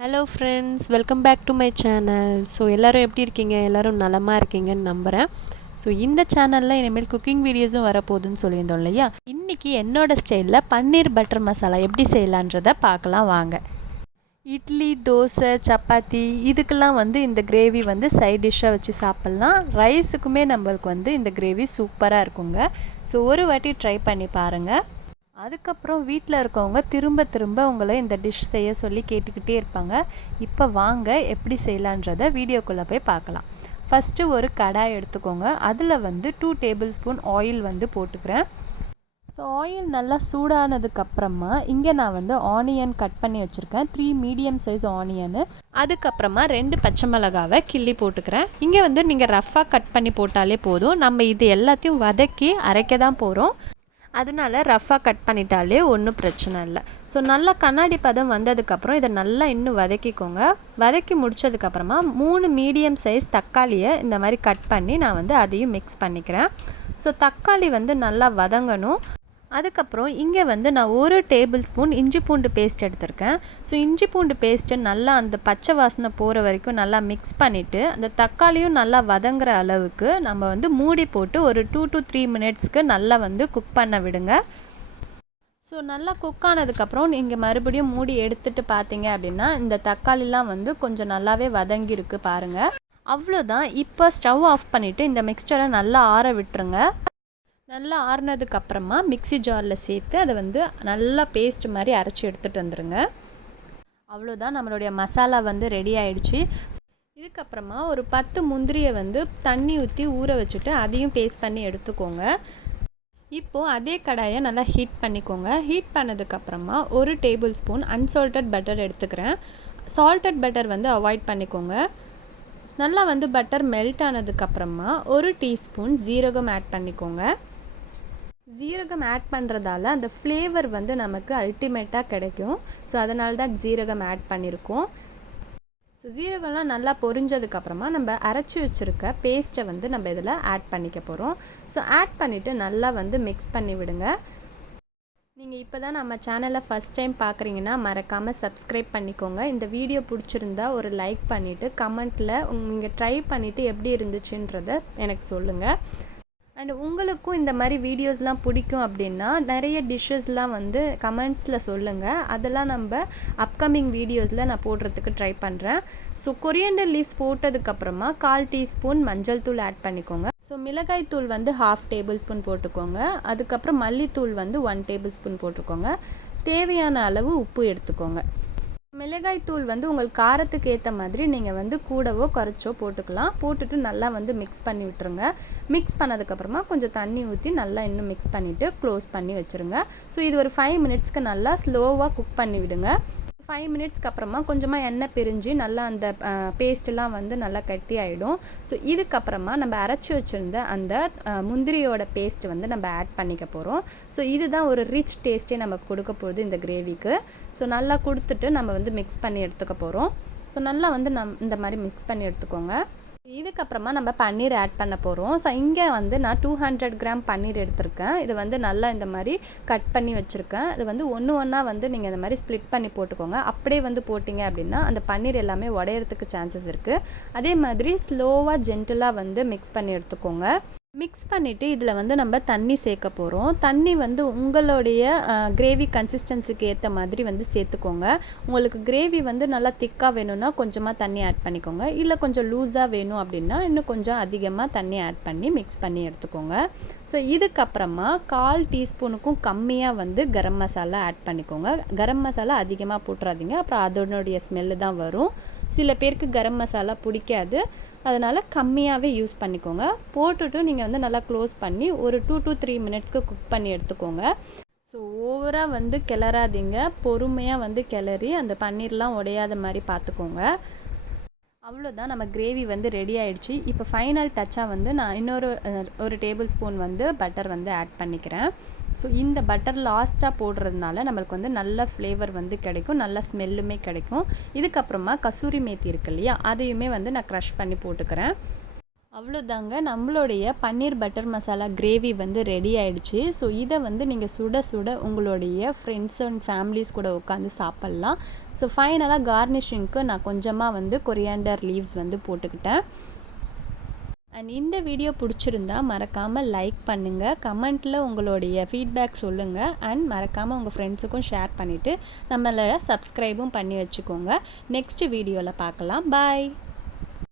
Hello friends welcome back to my channel so எல்லோரும் எப்படி இருக்கீங்க? எல்லோரும் நலமாக இருக்கீங்கன்னு நம்புகிறேன் ஸோ இந்த சேனலில் இனிமேல் குக்கிங் வீடியோஸும் வரப்போகுதுன்னு சொல்லியிருந்தோம் இல்லையா? இன்றைக்கி என்னோடய ஸ்டைலில் பன்னீர் பட்டர் மசாலா எப்படி செய்யலான்றதை பார்க்கலாம் வாங்க. இட்லி தோசை சப்பாத்தி இதுக்கெல்லாம் வந்து இந்த கிரேவி வந்து சைட் டிஷ்ஷாக வச்சு சாப்பிட்லாம். ரைஸுக்குமே நம்மளுக்கு வந்து இந்த கிரேவி சூப்பராக இருக்குங்க. ஸோ ஒரு வாட்டி ட்ரை பண்ணி பாருங்கள் அதுக்கப்புறம் வீட்டில் இருக்கவங்க திரும்ப திரும்ப உங்களை இந்த டிஷ் செய்ய சொல்லி கேட்டுக்கிட்டே இருப்பாங்க. இப்போ வாங்க எப்படி செய்யலான்றதை வீடியோக்குள்ளே போய் பார்க்கலாம். ஃபஸ்ட்டு ஒரு கடாய் எடுத்துக்கோங்க. அதில் வந்து டூ டேபிள் ஸ்பூன் ஆயில் வந்து போட்டுக்கிறேன். ஸோ ஆயில் நல்லா சூடானதுக்கப்புறமா இங்கே நான் வந்து ஆனியன் கட் பண்ணி வச்சுருக்கேன். த்ரீ மீடியம் சைஸ் ஆனியனு அதுக்கப்புறமா ரெண்டு பச்சை மிளகாவை கிள்ளி போட்டுக்கிறேன். இங்கே வந்து நீங்கள் ரஃப்பாக கட் பண்ணி போட்டாலே போதும். நம்ம இது எல்லாத்தையும் வதக்கி அரைக்க தான் போகிறோம் அதனால ரஃப்பாக கட் பண்ணிட்டாலே ஒன்றும் பிரச்சனை இல்லை. ஸோ நல்லா கண்ணாடி பதம் வந்ததுக்கப்புறம் இதை நல்லா இன்னும் வதக்கிக்கோங்க. வதக்கி முடித்ததுக்கப்புறமா மூணு மீடியம் சைஸ் தக்காளியை இந்த மாதிரி கட் பண்ணி நான் வந்து அதையும் மிக்ஸ் பண்ணிக்கிறேன். ஸோ தக்காளி வந்து நல்லா வதங்கணும். அதுக்கப்புறம் இங்கே வந்து நான் ஒரு டேபிள் ஸ்பூன் இஞ்சி பூண்டு பேஸ்ட் எடுத்திருக்கேன். ஸோ இஞ்சி பூண்டு பேஸ்ட்டு நல்லா அந்த பச்சை வாசனை போகிற வரைக்கும் நல்லா மிக்ஸ் பண்ணிவிட்டு அந்த தக்காளியும் நல்லா வதங்குற அளவுக்கு நம்ம வந்து மூடி போட்டு ஒரு டூ டு த்ரீ மினிட்ஸ்க்கு நல்லா வந்து குக் பண்ண விடுங்க. ஸோ நல்லா குக் ஆனதுக்கப்புறம் நீங்கள் மறுபடியும் மூடி எடுத்துகிட்டு பார்த்தீங்க அப்படின்னா இந்த தக்காளிலாம் வந்து கொஞ்சம் நல்லாவே வதங்கியிருக்கு பாருங்கள் அவ்வளோதான். இப்போ ஸ்டவ் ஆஃப் பண்ணிவிட்டு இந்த மிக்சரை நல்லா ஆற விட்டுருங்க. நல்லா ஆறுனதுக்கு அப்புறமா மிக்சி ஜாரில் சேர்த்து அதை வந்து நல்லா பேஸ்ட் மாதிரி அரைச்சி எடுத்துகிட்டு வந்துடுங்க அவ்வளோதான் நம்மளுடைய மசாலா வந்து ரெடி ஆயிடுச்சு. இதுக்கப்புறமா ஒரு பத்து முந்திரியை வந்து தண்ணி ஊற்றி ஊற வச்சுட்டு அதையும் பேஸ்ட் பண்ணி எடுத்துக்கோங்க. இப்போது அதே கடாயை நல்லா ஹீட் பண்ணிக்கோங்க. ஹீட் பண்ணதுக்கப்புறமா ஒரு டேபிள் ஸ்பூன் அன்சால்டட் பட்டர் எடுத்துக்கிறேன். சால்டட் பட்டர் வந்து அவாய்ட் பண்ணிக்கோங்க. நல்லா வந்து பட்டர் மெல்ட் ஆனதுக்கப்புறமா ஒரு டீஸ்பூன் ஜீரகம் ஆட் பண்ணிக்கோங்க. ஜீரகம் ஆட் பண்ணுறதால அந்த ஃப்ளேவர் வந்து நமக்கு அல்டிமேட்டாக கிடைக்கும். ஸோ அதனால தான் ஜீரகம் ஆட் பண்ணியிருக்கோம் ஸோ ஜீரகம்லாம் நல்லா பொரிஞ்சதுக்கப்புறமா நம்ம அரைச்சி வச்சுருக்க பேஸ்ட்டை வந்து நம்ம இதில் ஆட் பண்ணிக்க போகிறோம் ஸோ ஆட் பண்ணிவிட்டு நல்லா வந்து மிக்ஸ் பண்ணி விடுங்க. நீங்கள் இப்போ தான் நம்ம சேனலை ஃபஸ்ட் டைம் பார்க்குறீங்கன்னா மறக்காமல் சப்ஸ்கிரைப் பண்ணிக்கோங்க. இந்த வீடியோ பிடிச்சிருந்தா ஒரு லைக் பண்ணிவிட்டு கமெண்ட்டில் நீங்கள் ட்ரை பண்ணிவிட்டு எப்படி இருந்துச்சுன்றதை எனக்கு சொல்லுங்கள் அண்ட் உங்களுக்கும் இந்த மாதிரி வீடியோஸ்லாம் பிடிக்கும் அப்படின்னா நிறைய டிஷ்ஷஸ்லாம் வந்து கமெண்ட்ஸில் சொல்லுங்கள் அதெல்லாம் நம்ம அப்கமிங் வீடியோஸில் நான் போடுறதுக்கு ட்ரை பண்ணுறேன் ஸோ கொரியண்டர் லீவ்ஸ் போட்டதுக்கப்புறமா கால் டீஸ்பூன் மஞ்சள் தூள் ஆட் பண்ணிக்கோங்க. ஸோ மிளகாய் தூள் வந்து ஹாஃப் டேபிள் ஸ்பூன் போட்டுக்கோங்க. அதுக்கப்புறம் மல்லித்தூள் வந்து ஒன் டேபிள் ஸ்பூன் போட்டுக்கோங்க. தேவையான அளவு உப்பு எடுத்துக்கோங்க. மிளகாய்த்தூள் வந்து உங்கள் காரத்துக்கு ஏற்ற மாதிரி நீங்கள் வந்து கூடவோ குறைச்சோ போட்டுக்கலாம். போட்டுட்டு நல்லா வந்து மிக்ஸ் பண்ணி விட்டுருங்க. மிக்ஸ் பண்ணதுக்கப்புறமா கொஞ்சம் தண்ணி ஊற்றி நல்லா இன்னும் மிக்ஸ் பண்ணிவிட்டு க்ளோஸ் பண்ணி வச்சுருங்க. ஸோ இது ஒரு ஃபைவ் மினிட்ஸ்க்கு நல்லா ஸ்லோவாக குக் பண்ணி விடுங்க. ஃபைவ் மினிட்ஸ்க்கு அப்புறமா கொஞ்சமாக எண்ணெய் பிரிஞ்சு நல்லா அந்த பேஸ்ட்டெல்லாம் வந்து நல்லா கட்டி ஆகிடும் ஸோ இதுக்கப்புறமா நம்ம அரைச்சி வச்சுருந்த அந்த முந்திரியோட பேஸ்ட் வந்து நம்ம ஆட் பண்ணிக்க போகிறோம் ஸோ இதுதான் ஒரு ரிச் டேஸ்ட்டே நமக்கு கொடுக்க போகுது இந்த கிரேவிக்கு ஸோ நல்லா கொடுத்துட்டு நம்ம வந்து மிக்ஸ் பண்ணி எடுத்துக்க போகிறோம் ஸோ நல்லா வந்து நம் இந்த மாதிரி மிக்ஸ் பண்ணி எடுத்துக்கோங்க. இதுக்கப்புறமா நம்ம பன்னீர் ஆட் பண்ண போகிறோம் ஸோ இங்கே வந்து நான் டூ ஹண்ட்ரட் கிராம் பன்னீர் எடுத்திருக்கேன். இது வந்து நல்லா இந்த மாதிரி கட் பண்ணி வச்சுருக்கேன். இது வந்து ஒன்று ஒன்றா வந்து நீங்கள் இந்த மாதிரி ஸ்ப்ளிட் பண்ணி போட்டுக்கோங்க. அப்படியே வந்து போட்டிங்க அப்படின்னா அந்த பன்னீர் எல்லாமே உடையறதுக்கு சான்சஸ் இருக்குது அதே மாதிரி ஸ்லோவாக ஜென்டிலாக வந்து மிக்ஸ் பண்ணி எடுத்துக்கோங்க. மிக்ஸ் பண்ணிவிட்டு இதில் வந்து நம்ம தண்ணி சேர்க்க போகிறோம் தண்ணி வந்து உங்களுடைய கிரேவி கன்சிஸ்டன்சிக்கு ஏற்ற மாதிரி வந்து சேர்த்துக்கோங்க. உங்களுக்கு கிரேவி வந்து நல்லா திக்காக வேணும்னா கொஞ்சமாக தண்ணி ஆட் பண்ணிக்கோங்க. இல்லை கொஞ்சம் லூஸாக வேணும் அப்படின்னா இன்னும் கொஞ்சம் அதிகமாக தண்ணி ஆட் பண்ணி மிக்ஸ் பண்ணி எடுத்துக்கோங்க. ஸோ இதுக்கப்புறமா கால் டீஸ்பூனுக்கும் கம்மியாக வந்து கரம் மசாலா ஆட் பண்ணிக்கோங்க. கரம் மசாலா அதிகமாக போட்டுறாதீங்க. அப்புறம் அதனுடைய ஸ்மெல்லு தான் வரும். சில பேருக்கு கரம் மசாலா பிடிக்காது. அதனால் கம்மியாகவே யூஸ் பண்ணிக்கோங்க. போட்டுட்டு நீங்கள் வந்து நல்லா க்ளோஸ் பண்ணி ஒரு டூ டு த்ரீ மினிட்ஸ்க்கு குக் பண்ணி எடுத்துக்கோங்க. ஸோ ஓவராக வந்து கிளறாதீங்க. பொறுமையாக வந்து கிளறி அந்த பன்னீர்லாம் உடையாத மாதிரி பார்த்துக்கோங்க. அவ்வளோதான் நம்ம கிரேவி வந்து ரெடி ஆகிடுச்சு இப்போ ஃபைனல் டச்சாக வந்து நான் இன்னொரு ஒரு டேபிள் ஸ்பூன் வந்து பட்டர் வந்து ஆட் பண்ணிக்கிறேன். ஸோ இந்த பட்டர் லாஸ்ட்டாக போடுறதுனால நம்மளுக்கு வந்து நல்ல ஃப்ளேவர் வந்து கிடைக்கும் நல்ல ஸ்மெல்லுமே கிடைக்கும். இதுக்கப்புறமா கசூரி மேத்தி இருக்கு இல்லையா அதையுமே வந்து நான் க்ரஷ் பண்ணி போட்டுக்கிறேன். அவ்வளோதாங்க. நம்மளுடைய பன்னீர் பட்டர் மசாலா கிரேவி வந்து ரெடி ஆயிடுச்சு. ஸோ இதை வந்து நீங்கள் சுட சுட உங்களுடைய ஃப்ரெண்ட்ஸ் அண்ட் ஃபேமிலிஸ் கூட உட்காந்து சாப்பிட்லாம். ஸோ ஃபைனலாக கார்னிஷிங்க்கு நான் கொஞ்சமாக வந்து கொரியாண்டர் லீவ்ஸ் வந்து போட்டுக்கிட்டேன். அண்ட் இந்த வீடியோ பிடிச்சிருந்தா மறக்காமல் லைக் பண்ணுங்கள் கமெண்ட்டில் உங்களுடைய ஃபீட்பேக் சொல்லுங்கள் அண்ட் மறக்காமல் உங்கள் ஃப்ரெண்ட்ஸுக்கும் ஷேர் பண்ணிவிட்டு நம்மளை சப்ஸ்கிரைபும் பண்ணி வச்சுக்கோங்க. நெக்ஸ்ட் வீடியோவில் பார்க்கலாம். பாய்